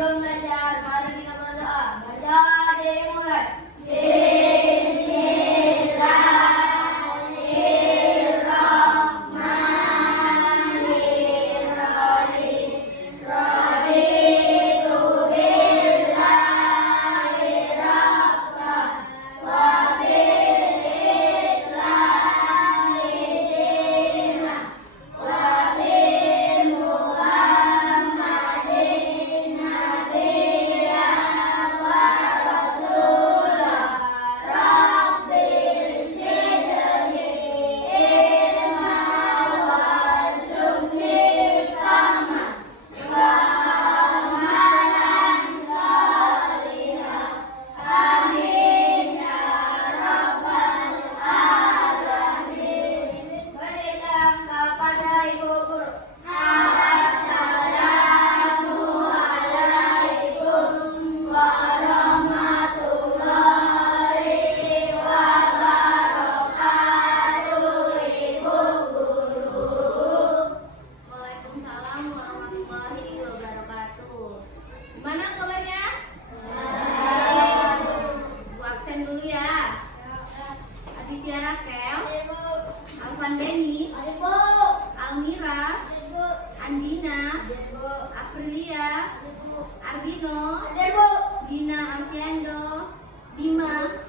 Sebelum belajar, mari kita berdoa. Baca, dimulai. Benny, Almira, Andina, Aprilia, Arbino, Dina Alfiando, Bima,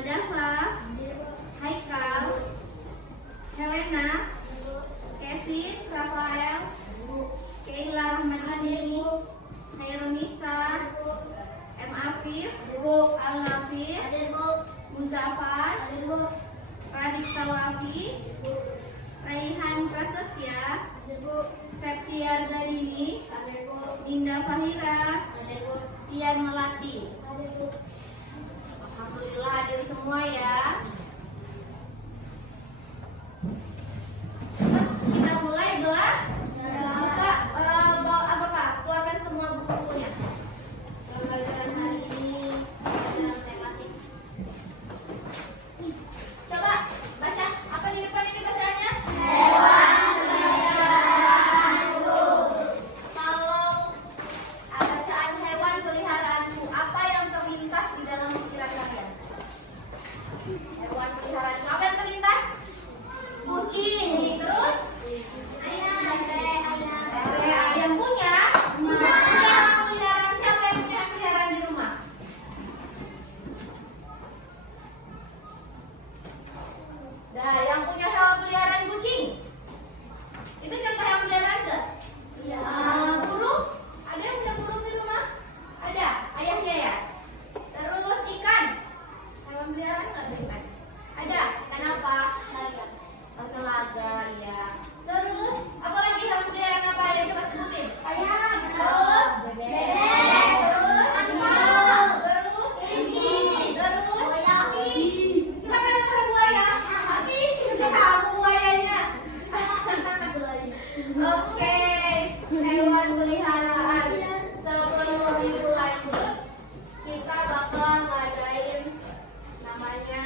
Dava, Haikal, Helena, Kevin, Rafael, Keila Rahmadini, Hairunisa, M. Afif, Al Nafis, Muzafar, Radit Tawafi, Raihan Prasetya, Septiar Gadini, Dinda Fahira, Tian Melati. Alhamdulillah hadir semua ya. Kita mulai gelar. Pak, apa Pak? Keluarkan semua buku-bukunya. Pelajaran hari ini tematik. Coba baca apa di depan ini bacanya? Hewan peliharaanku. Kalau bacaan hewan peliharaanku, apa yang terlintas di dalam pikiran kalian? Hewan peliharaanku, apa yang terlintas? Kucing. Terus? Ayam punya? Punya hewan peliharaan. Siapa yang punya hewan peliharaan di rumah? Nah, yang punya hewan peliharaan kucing. Itu contoh hewan peliharaan enggak? Iya. Burung? Ada yang punya burung di rumah? Ada. Ayahnya ya? Terus ikan? Hewan peliharaan enggak ada ikan? Ada. Ikan apa? Telaga, ya. Terus apa lagi hewan peliharaan apa ada? Coba sebutin. Ayam. Terus? Bebek. Terus? Anjing. Terus? Kelinci. Terus? Sapi. Siapa yang pernah buaya? Sapi. Kamu buayanya. Oke, hewan peliharaan. Sebelum lebih lanjut, kita bakal ngadain namanya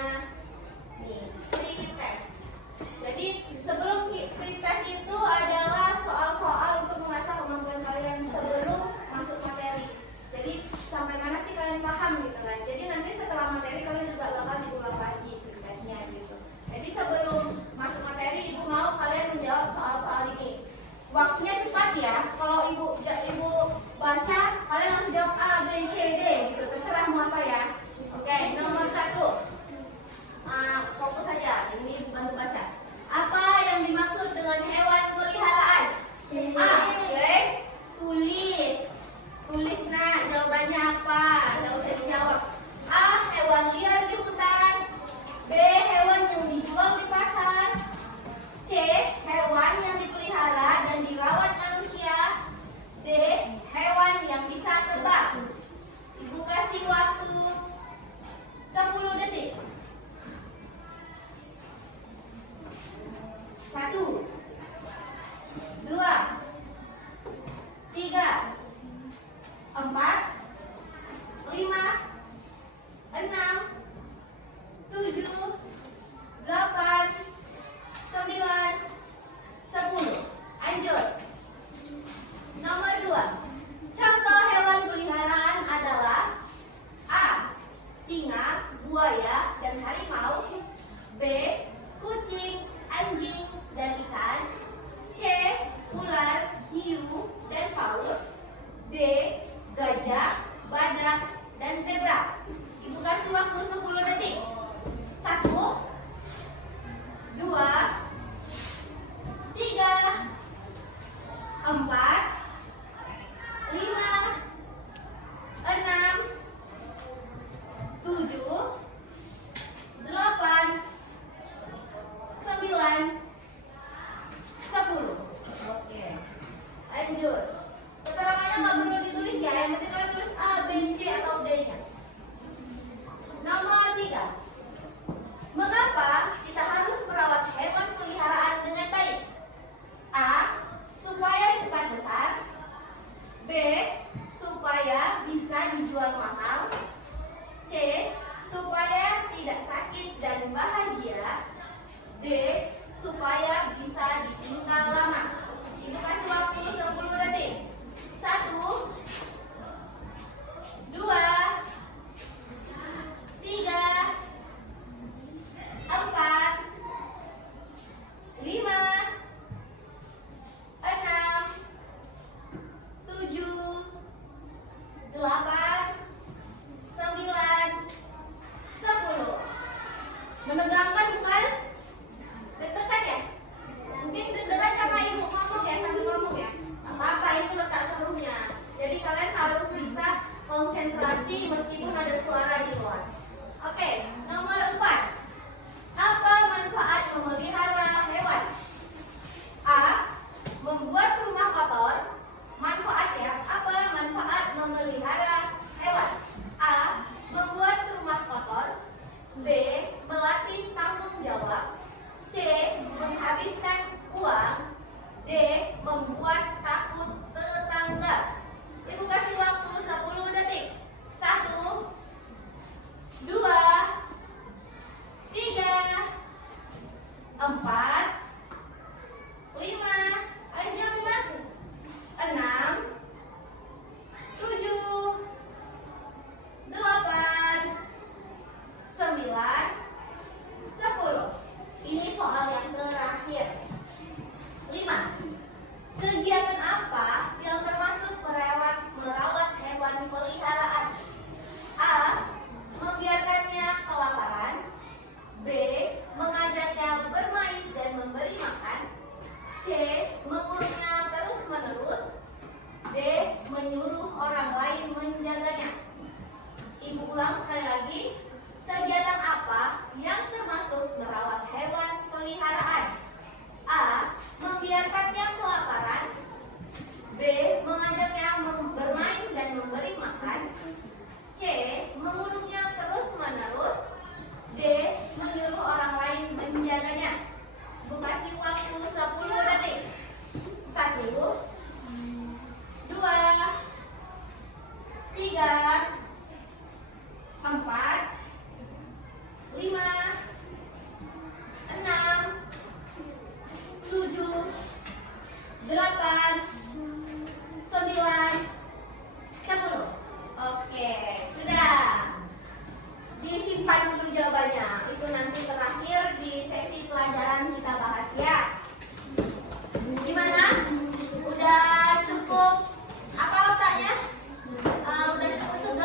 B. Kucing, anjing, dan ikan. C. Ular, hiu, dan paus. D. Gajah, badak, dan zebra. Ibu kasih waktu 10 detik. 1, 2, 3, 4, 5, 6, 7, 8, 9, 10. Oke, lanjut. Keterangannya nggak perlu ditulis ya, yang penting kalian tulis A, B, C, atau D nya. Nomor 3. Mengapa kita harus merawat hewan peliharaan dengan baik? A. Supaya cepat besar. B. Supaya bisa dijual mahal. C. Supaya tidak sakit dan bahagia. D. Supaya bisa ditinggal lama. Ibu kasih waktu 10 detik. 1, 2, 3, 4, 5, 6, 7, 8, 9, 10. Menegangkan bukan? Deg-degan ya? Mungkin deg-degan karena ibu ngomong ya, sambil ngomong ya. Apa-apa, itu letak serunya. Jadi kalian harus bisa konsentrasi meskipun ada suara di luar. Oke, nomor 4. Apa manfaat memelihara hewan? A. Membuat rumah kotor. Manfaat ya, apa manfaat memelihara hewan? A. Membuat rumah kotor. B. Melatih tanggung jawab. C. Menghabiskan uang. D. Membuat takut tetangga. Ibu kasih waktu 10 detik. 1, 2, 3, 4, 5, ayo 5, 6, 7, 8, 9, 10. Ini soal yang terakhir. 5. Kegiatan apa yang termasuk merawat hewan peliharaan? A. Membiarkannya kelaparan. B. Mengajaknya bermain dan memberi makan. C. Mengurungnya terus-menerus. D. Menyuruh orang lain menjaganya. Ibu ulang sekali lagi. Kegiatan apa yang termasuk merawat hewan peliharaan? A. Membiarkannya kelaparan. B. Mengajaknya bermain dan memberi makan. C. Mengurungnya terus-menerus. D. Menyuruh orang lain menjaganya. Ibu kasih waktu 10 detik. 1, 2, 3, 4, 5, 6, 7, 8, 9, 10. Oke, sudah. Disimpan dulu jawabannya. Itu nanti terakhir di sesi pelajaran kita bahas ya. Gimana? Udah cukup apa otaknya? Udah cukup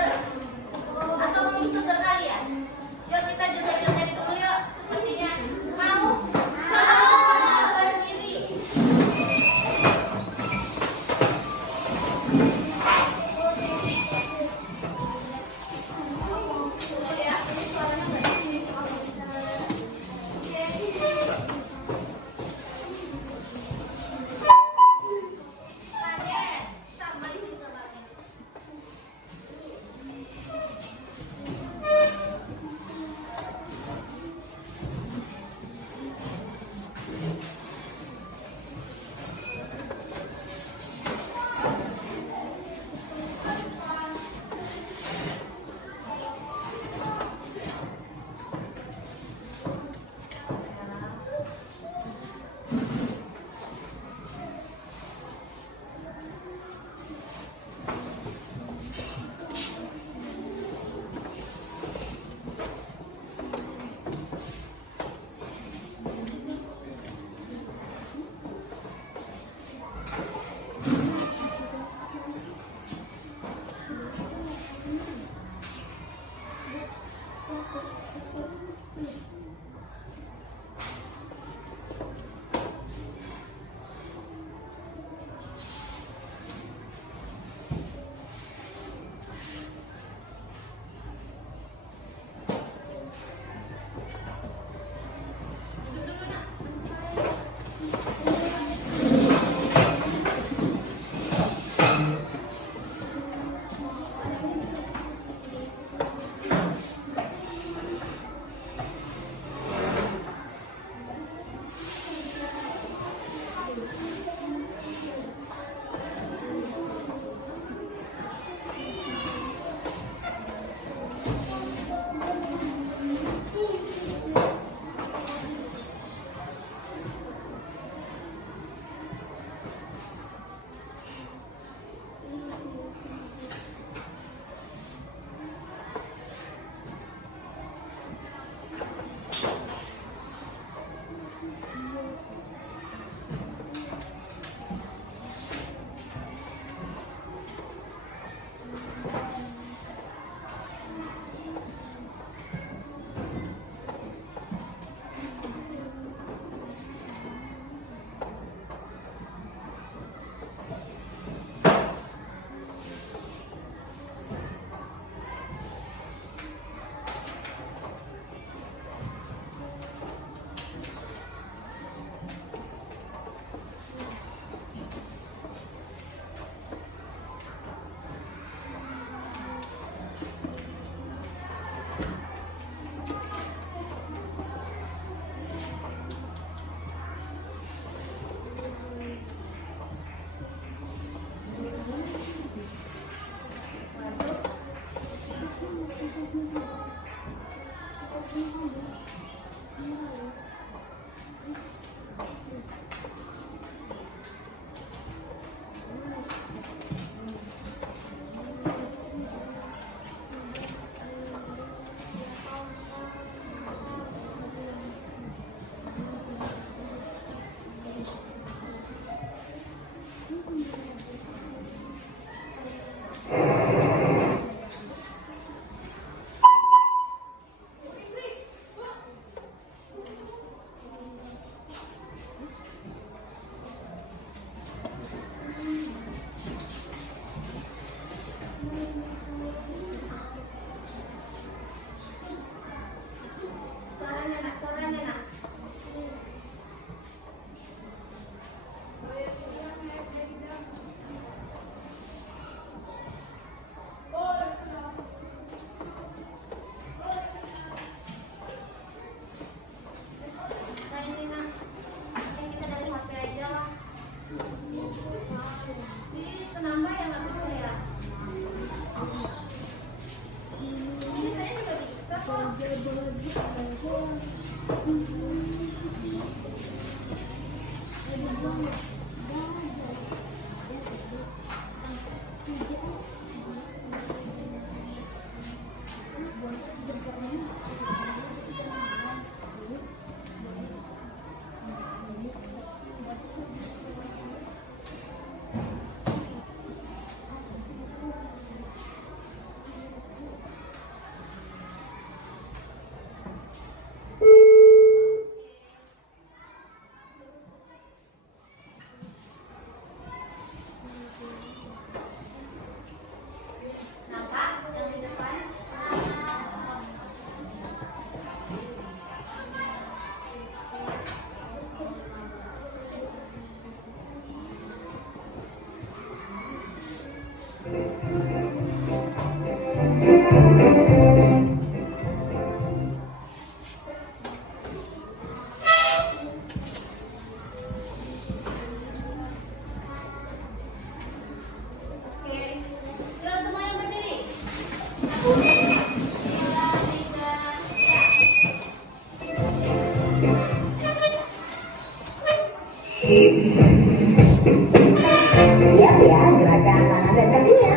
Siap ya, gerakan tangan dan kakinya.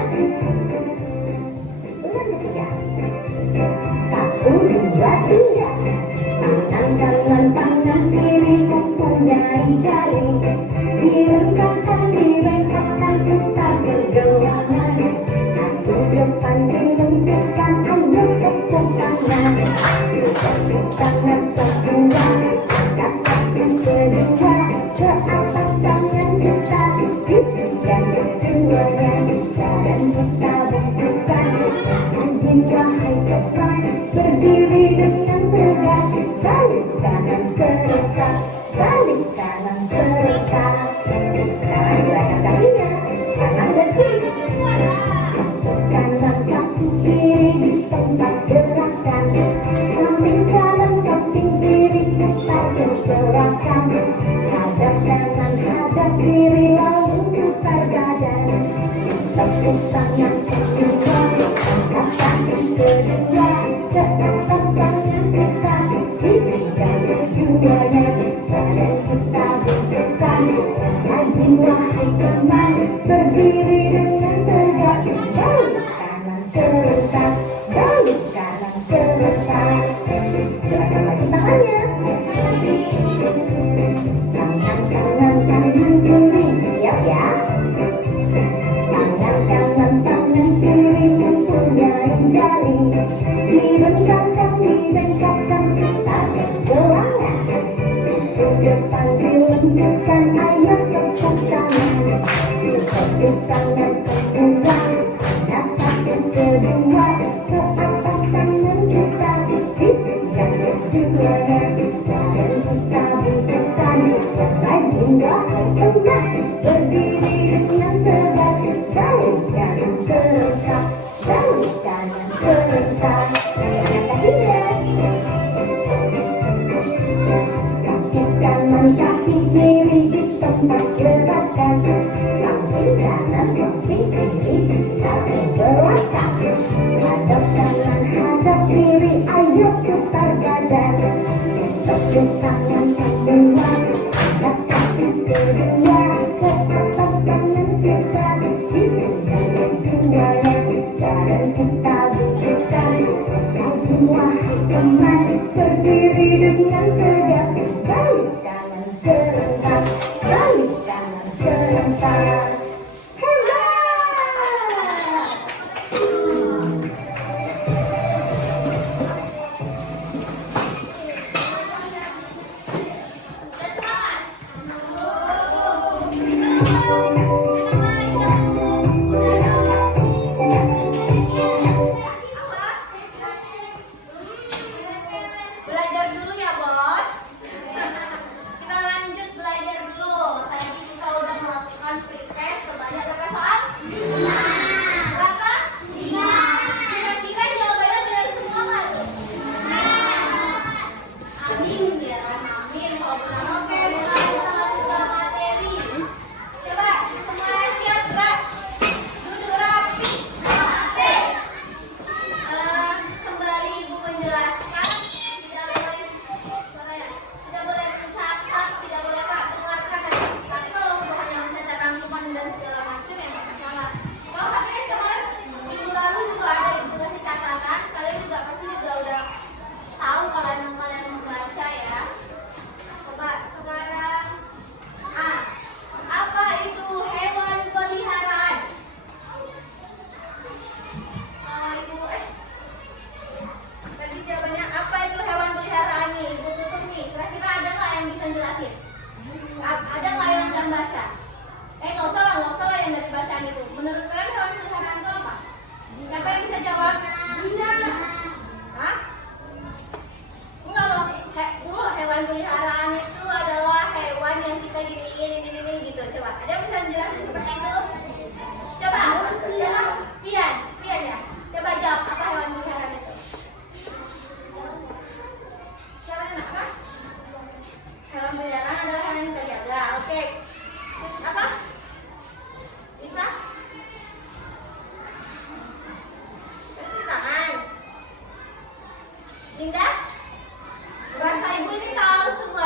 Dengan ketiga. 1, 2, 3. Tangan kanan, tangan kiri mempunyai jari. Direntangkan, direntangkan, putar bergelangan. Kaki depan dilengkapkan, ayo tepuk tangan. Tepuk tangan semua, angkat kaki kedua. Ke atas tangan kita, dipindah keduanya. Dan kita bungkukan, rajin wahai teman. Berdiri dengan tegak, balik kanan serta, balik kanan serta. Sekarang gerakan kakinya, kanan dan kiri. Kanan kaki kiri di tempat gerakan. Samping kanan, samping kiri, putar bergerakan. Hadap kanan, hadap kiri, lalu putar badan. Tepuk tangan kedua, angkat kaki kedua. Ke atas tangan kita, dipindah keduanya. Badan kita bungkukan, rajin wahai teman. Berdiri dengan tegak, balik kanan serta, balik kanan serta. Gerakan lagi tangannya. Tangan kanan, tangan kiri, siap ya. Tangan kanan, tangan kiri mempunyai jari. Direntangkan, direntangkan, kita bergelangan. Untuk depan dilengkapkan, ayo tepuk tangan. Tepuk tangan semua, angkat kaki kedua. Ke atas tangan kita, dipindah keduanya. Dan kita bungkukan, rajin wahai teman. Berdiri dengan tegak, balik kanan serta, balik kanan serta. Angkat kakinya. Kaki kanan, kaki kiri di tempat gerakan. Samping kanan, samping kiri, kita berbelakang. Hadap kanan, hadap kiri, ayo putar badan. Tepuk tangan semua, angkat kaki kedua. Ke atas tangan kita, dipindah keduanya. Badan kita bungkukan, rajin wahai teman. Berdiri dengan tegak, balik kanan serentak, balik kanan serentak. Hebat! Belajar dulu ya bos. Kita lanjut belajar dulu. Tadi kita udah melakukan free test hewan peliharaan itu adalah hewan yang kita gini gitu. Coba, ada yang bisa menjelaskan seperti itu? Coba, Pian ya. Coba jawab apa hewan peliharaan itu? Siapa yang apa? Hewan peliharaan adalah hewan yang kita jaga. Oke. Apa? Bisa? Tepuk tangan. Linda? Rasa ibu ini tahu semua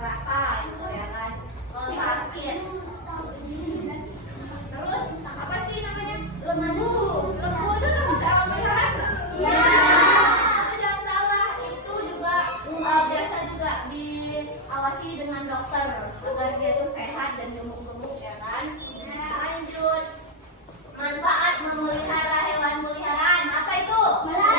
rata itu ya kan. Kalau sakit. Terus apa sih namanya? Lembu. Lembu itu hewan peliharaan nggak? Iya. Itu jangan salah. Itu juga biasa juga diawasi dengan dokter agar dia tuh sehat dan gemuk-gemuk ya kan. Lanjut. Manfaat memelihara hewan peliharaan apa itu? Benar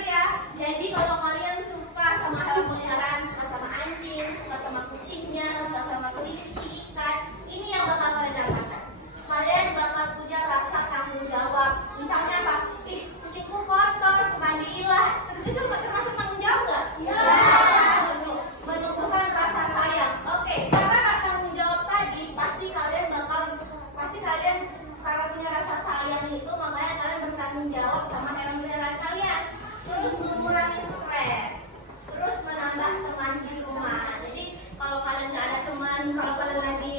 ya. Jadi kalau kalian suka sama hewan peliharaan, suka sama anjing, suka sama kucingnya, suka sama kelinci, ikan, ini yang bakal kalian dapatkan. Kalian bakal punya rasa tanggung jawab. Misalnya apa? Ih, kucingku kotor, mandiilah. Itu termasuk tanggung jawab nggak? Ya. Menumbuhkan rasa sayang. Oke, karena rasa tanggung jawab tadi pasti kalian karena punya rasa sayang itu makanya kalian bertanggung jawab sama hewan peliharaan kalian. Terus mengurangi stres. Terus menambah teman di rumah. Jadi kalau kalian nggak ada teman, kalau kalian lagi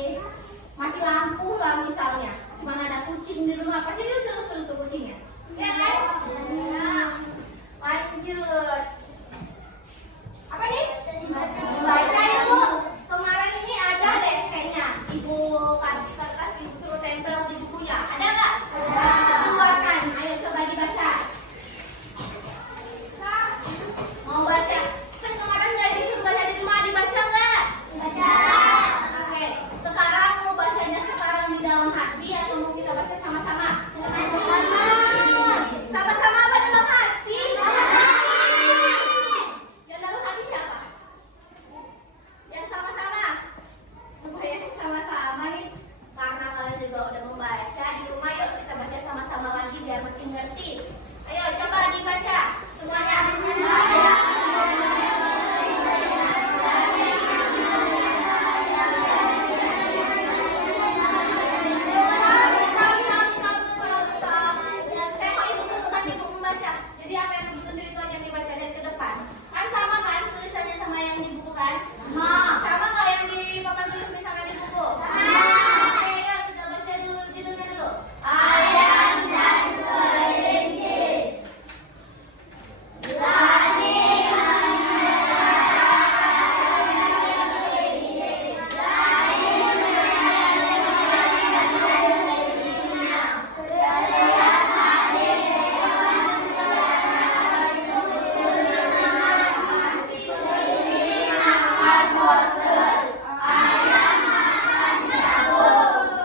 mati lampu lah misalnya, cuma ada kucing di rumah, pasti dia seru-seru tuh kucingnya. Ya kan? Lanjut. Apa nih? Baca yuk. Kemarin ini ada deh kayaknya. Ibu kasih kertas, ibu suruh tempel di bukunya. Ada nggak? Keluarkan. Ayo coba dibaca. Mau baca? Kan kemarin udah disuruh baca di rumah, dibaca nggak? Baca. Oke. Sekarang mau bacanya sekarang di dalam hati atau mau kita baca sama-sama? Sama-sama apa dalam hati? Yang dalam hati siapa? Yang sama-sama? Yang sama-sama nih. Karena kalian juga udah membaca di rumah, yuk kita baca sama-sama lagi biar makin ngerti. Ayo coba dibaca semuanya. Tengok ibu tentukan di buku membaca. Jadi apa yang ditunjuk itu aja yang dibaca dari ke depan. Kan sama kan tulisannya sama yang di buku kan? Sama nggak yang di papan tulis misalnya di buku? Oke, ya kita baca dulu judulnya dulu. Ayam dan kelinci.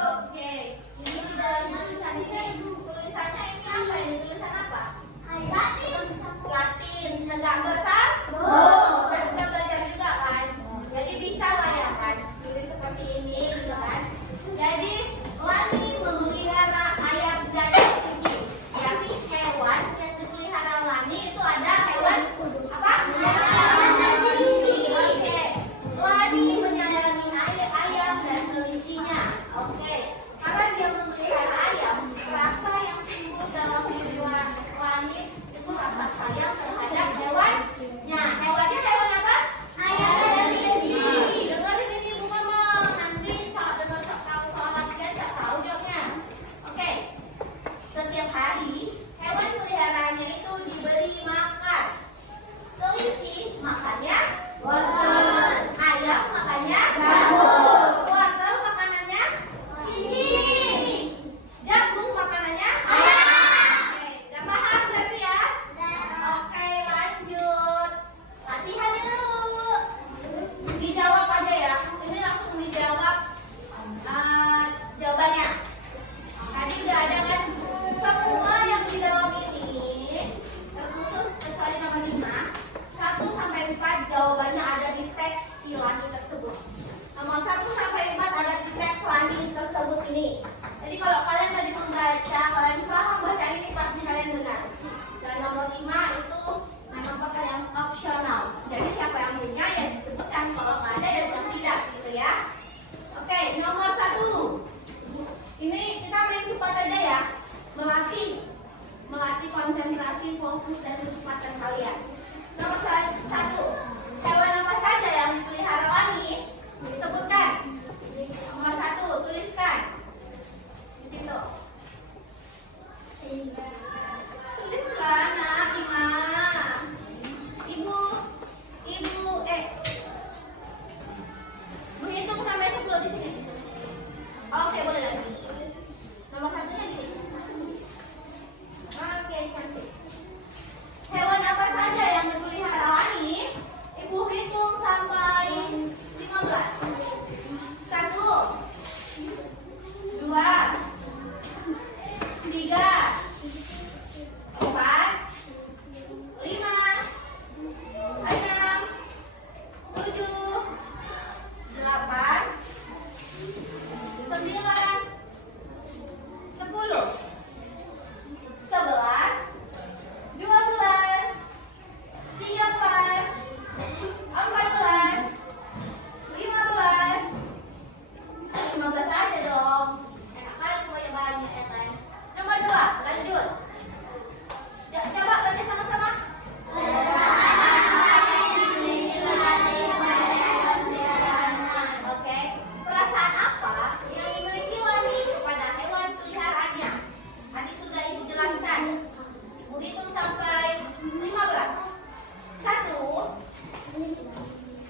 Oke, ini di dalam tulisan ini tulisannya ini apa ini? Tulisan apa? Latin. Tegak bersatu. Udah belajar juga kan? Jadi bisa lah ya kan? Tulis seperti ini gitu kan? Jadi Lani memelihara ayam dan kelinci. Berarti hewan yang dipelihara Lani itu ada hewan apa? Oke. Lani menyayangi ayam dan kelincinya. Oke. Karena dia memelihara ayam, rasa yang timbul dalam diri Lani itu rasa sayang terhadap hewannya. Hewannya hewan apa? Ayam dan kelinci. Dengerin ini Bu Mama. Nanti saat dengar tahu soal latihan nggak tahu jawabnya. Oke. Setiap hari hewan peliharaannya itu diberi makan. Kelinci makannya wortel. Ayam makannya jagung. Wortel makanannya ini. Jagung makanannya ayam. Oke, udah paham berarti ya? Oke, lanjut. Latihan dulu. Dijawab aja ya. Ini langsung dijawab jawabannya. Tadi udah ada kan? Semua yang di dalam ini terkhusus kecuali nomor 5, 1 sampai 4 jawabannya ada di teks si Lani tersebut. Nomor 1 sampai 4 ada di teks Lani tersebut ini. Jadi kalau kalian tadi membaca, kalian paham baca ini pasti kalian benar. Dan nomor 5 itu memang pertanyaan opsional. Jadi siapa yang punya ya disebutkan, kalau nggak ada ya bilang tidak gitu ya. Oke, nomor 1. Ini kita main cepat aja ya. Melatih konsentrasi, fokus dan kecepatan kalian. Nomor 1. Hewan apa saja yang dipelihara Lani? Sebutkan. Nomor 1, tuliskan di situ. 4, 5, 6, 7, 8, 9, 10, 11, 12, 13, 14, 15, 15 aja dong. Enak kali pokoknya banyak ya kan. Nomor 2, lanjut. Coba baca sama-sama. Oke, perasaan apa yang dimiliki Lani kepada hewan peliharaannya? Tadi sudah Ibu jelaskan. Ibu hitung sampai 15. 1,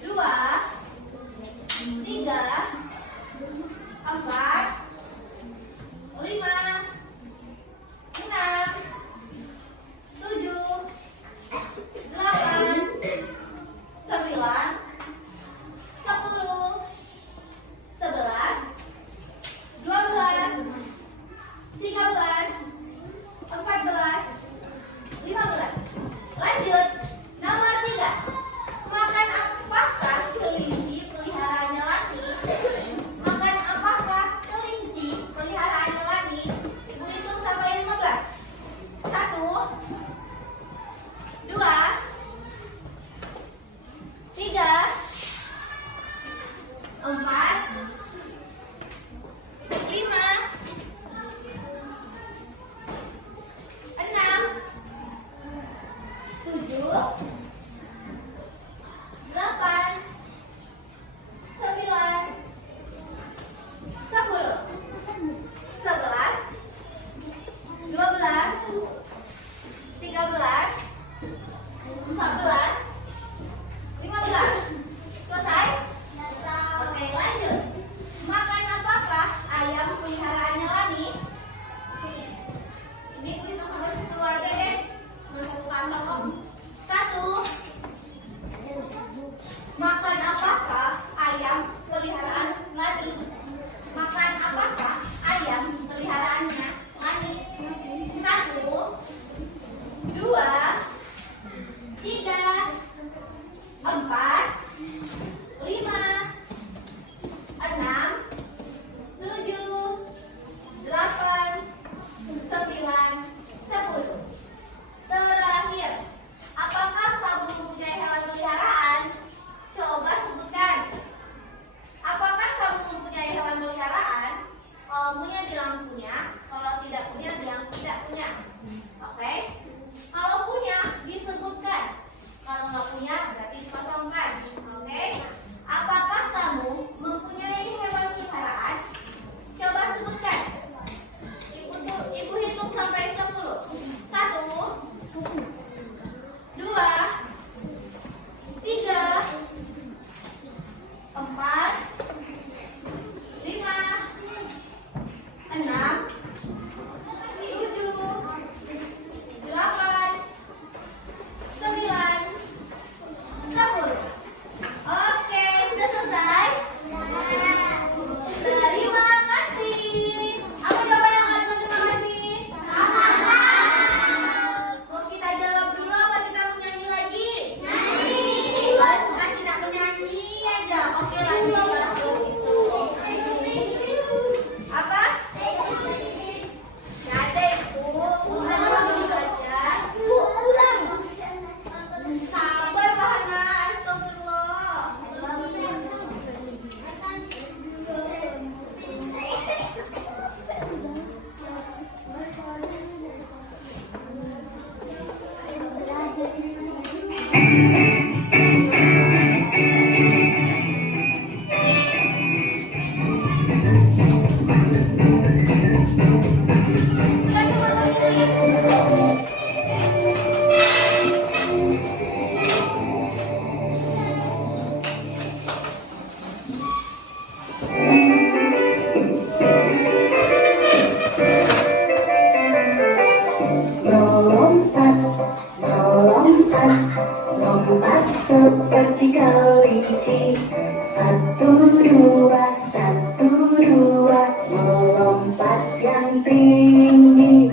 2, 3, 4, 5, 6, 7, 8, 9, 10, 11, 12, 13, 14, 15. Lanjut. Nomor 3. Makan apakah kelinci peliharaannya Lani? Makan apakah kelinci peliharaannya Lani? Ibu hitung sampai 15. 1, 2, 3, 4, 5, 6, 7, 8, 9, 10, 11, 12, 13, 14, 15. Selesai? Oke, lanjut. Makan apakah ayam peliharaannya Lani? Ini gue hitung sampai 10 aja deh. Cuma satu kantong kok. 1. Makan apakah ayam peliharaan Lani? Makan apakah ayam peliharaannya Lani? 1, 2, 3, 4, 5, 6, 7, 8, 9, 10. Terakhir, apakah kamu mempunyai hewan peliharaan? Coba sebutkan. Apakah kamu mempunyai hewan peliharaan? Kalau punya bilang punya, kalau tidak punya bilang tidak punya. Oke? Kalau punya disebutkan. Kalau nggak punya berarti dikosongkan. Oke? Apakah kamu mempunyai hewan peliharaan? Coba sebutkan. Ibu hitung sampai 10. 1, 2, 3, 4, 5, 6, 7, 8, 9, 10. Oke, sudah selesai? Terima kasih. Aku jawab yang ada terima kasih. Mau kita jawab dulu apa kita mau nyanyi lagi? Nyanyi. Kasih nak penyanyi aja. Oke, lanjut. Apa? Ada itu. Ulang. Sabar Bahana, astagfirullah. Kita coba lagi. Melompat, melompat, lompat seperti kelinci. 1, 2, 1, 2, melompat yang tinggi.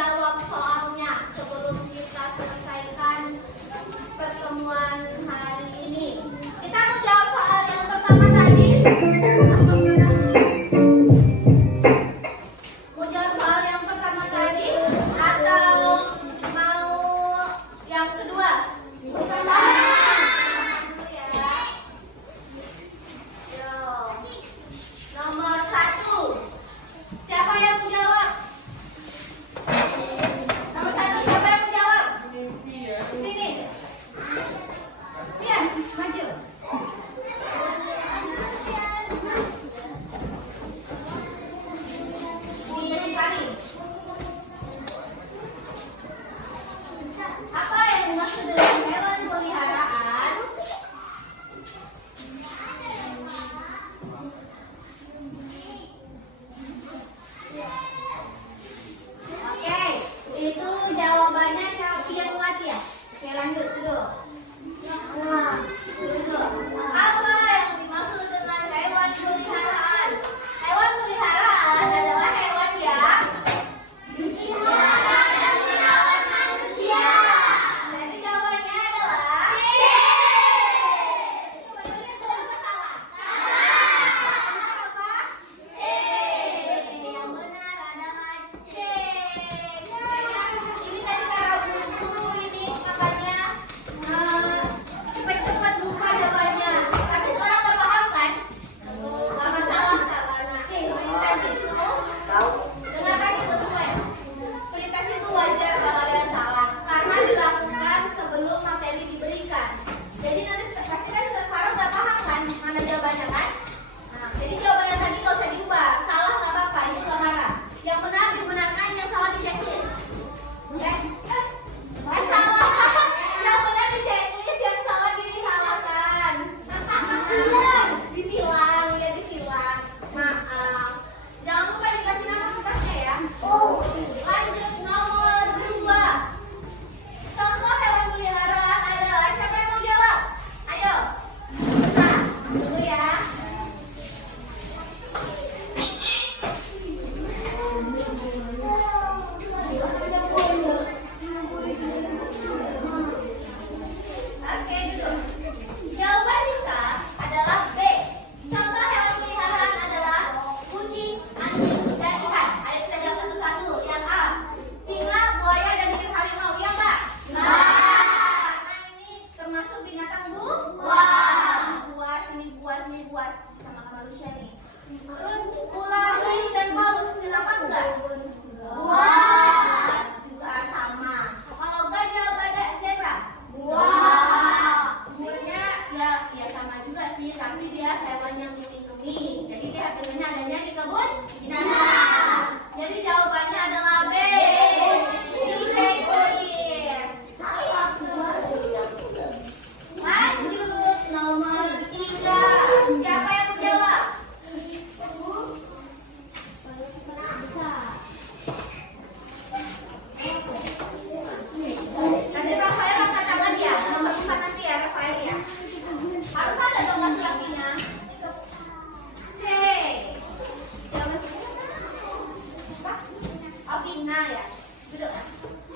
Vina ya. Duduk.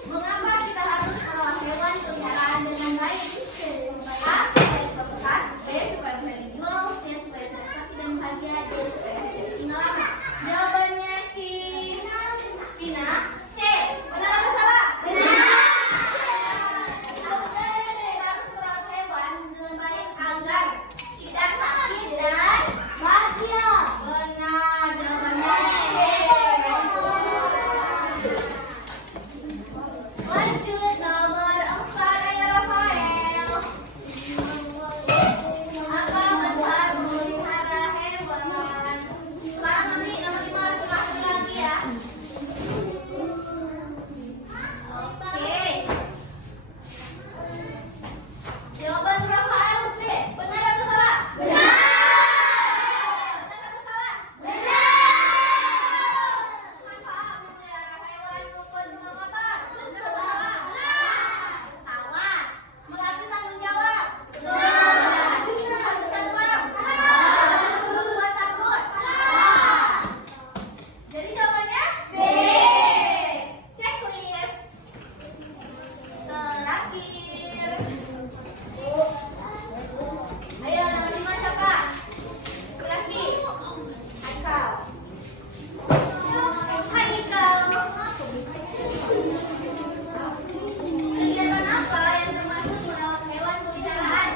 Mengapa kita harus merawat hewan peliharaan dengan baik? A. Supaya cepat besar. B. Supaya bisa dijual. C. Supaya cepat sakit dan bahagia. D. Supaya tidak tinggal lama. Jawabannya si Vina. C. Benar atau salah? Benar. Harus merawat hewan dengan baik agar tidak sakit dan bahagia. Benar. Jawabannya C. Lanjut nomor 4, Ayah Rafael. Apa manfaat memelihara hewan? Sekarang nanti nomor 5 laki-laki ya. Oke. Jawaban Rafael B. Benar atau salah? Benar. Benar atau salah? Benar. Manfaat memelihara hewan membuat semangat. Benar atau salah? Pertama, melatih tanggung jawab. Benar. Menghabiskan uang. Membuat takut. Jadi jawabannya B. Checklist. Terakhir. Ayo nomor 5 siapa? Laki. Haikal. Haikal. Kegiatan apa yang termasuk merawat hewan peliharaan?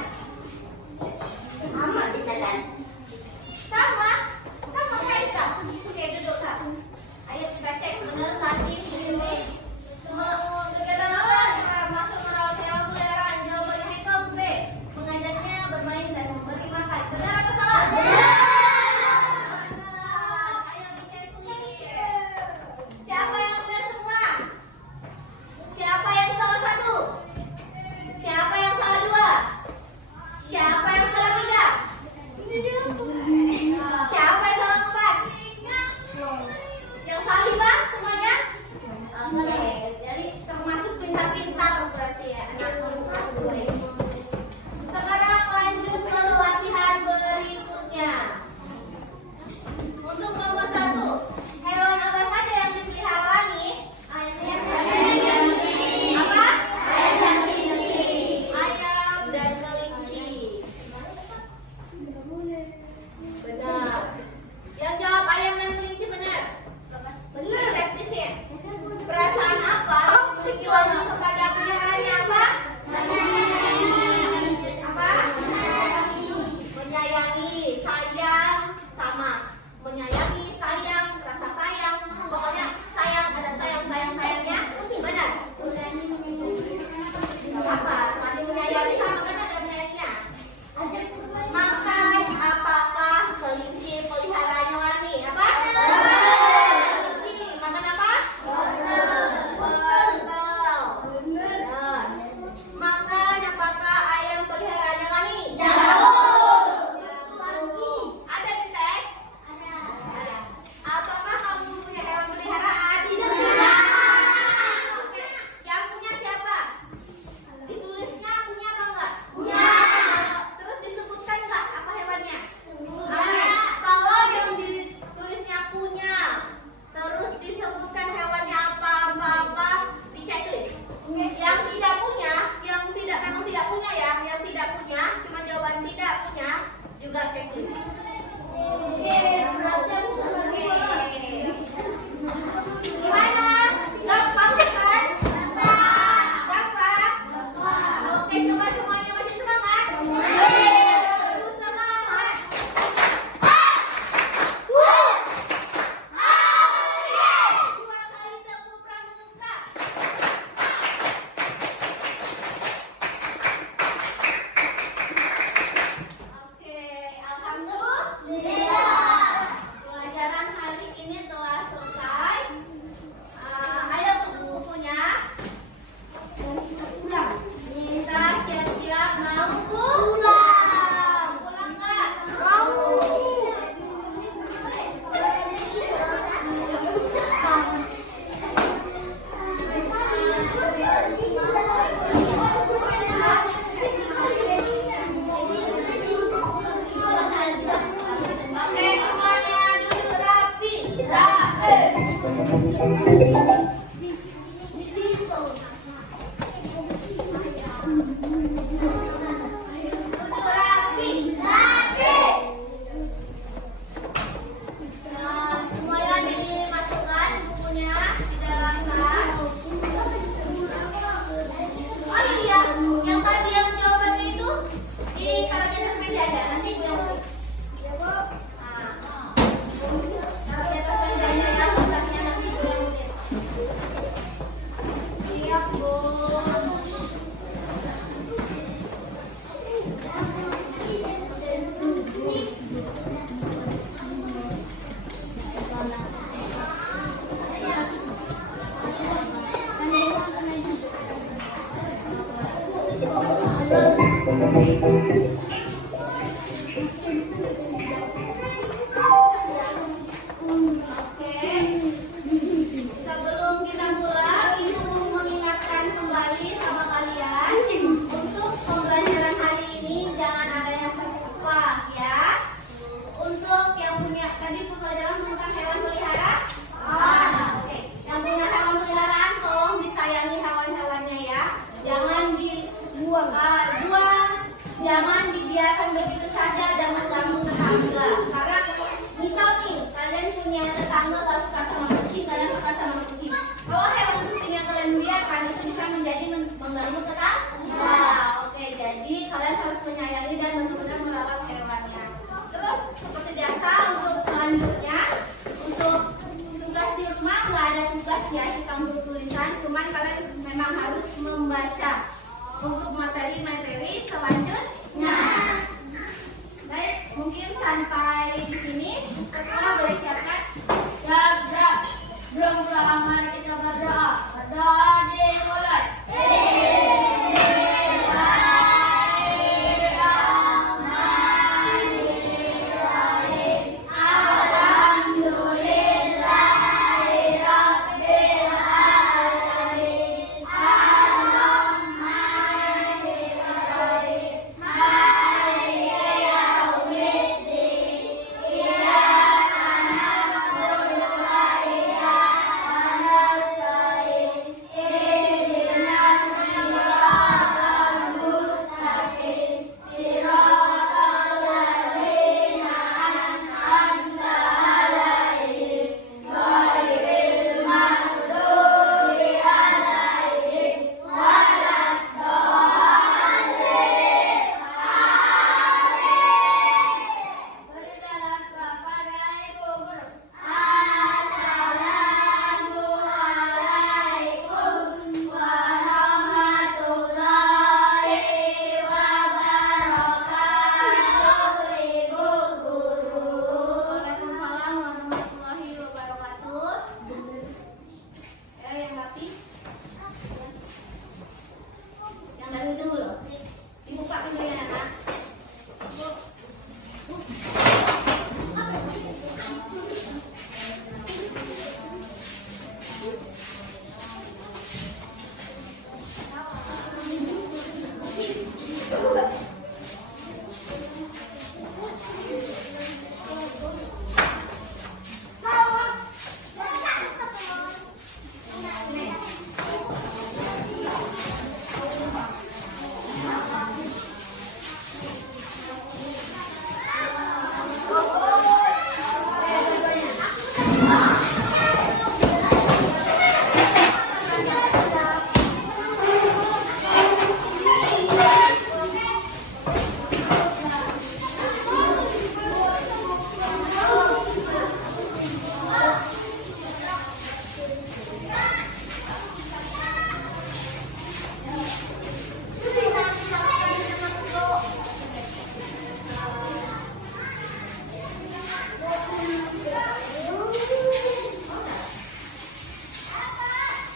Sama di jalan. Sama Haikal. Oke, duduk Kak. Ayo kita cek benar nggak sih ini? Kegiatan apa yang termasuk merawat hewan peliharaan? Jawabannya Haikal B. Mengajaknya bermain dan memberi makan. Benar atau salah? Benar. Ayo dicek nih. Siapa yang benar semua? Siapa yang salah satu? Siapa yang salah dua? Siapa yang salah tiga? Siapa yang salah empat? Yang salah lima semuanya? Oke, jadi termasuk pintar-pintar berarti ya. Sekarang lanjut ke latihan berikutnya. Untuk nomor 1, hewan apa saja yang dipelihara Lani? Apa? Ayam dan kelinci. Benar. Yang jawab ayam dan kelinci benar. Benar, praktis ya. Perasaan apa yang dimiliki Lani kepada peliharaannya apa? Apa? Menyayangi, sayang, sama. Menyayangi, sayang, rasa sayang. Pokoknya sayang, ada sayangnya. Benar. Apa? Tadi menyayangi sama kan ada menyayanginya. Makan, apakah kelinci peliharaannya Lani? Apa? Kelinci. Makan apa? Wortel. Benar. Makan, apakah ayam peliharaannya Lani? Ada di teks? Apakah kamu punya hewan peliharaan? Oke. Yang punya siapa? Ditulisnya punya apa enggak? Punya. Terus disebutkan enggak apa hewannya? Kalau yang ditulisnya punya, terus disebutkan hewannya apa di checklist. Yang tidak punya, memang tidak punya ya, yang tidak punya, cuma jawaban tidak punya juga checklist. Gimana? Gampang kan? Dapat? Oke, coba semuanya masih semangat? Terus semangat. Dua kali tepuk pramuka. Oke, alhamdulillah. Pelajaran hari ini telah selesai. Ayo tutup bukunya. Kita siap-siap mau pulang. Pulang nggak? Oke, semuanya duduk rapi. Rapi. campur tulisan, cuman kalian memang harus membaca untuk materi-materi selanjutnya. Baik, mungkin sampai di sini. Ketua boleh siapkan. Belum, mari kita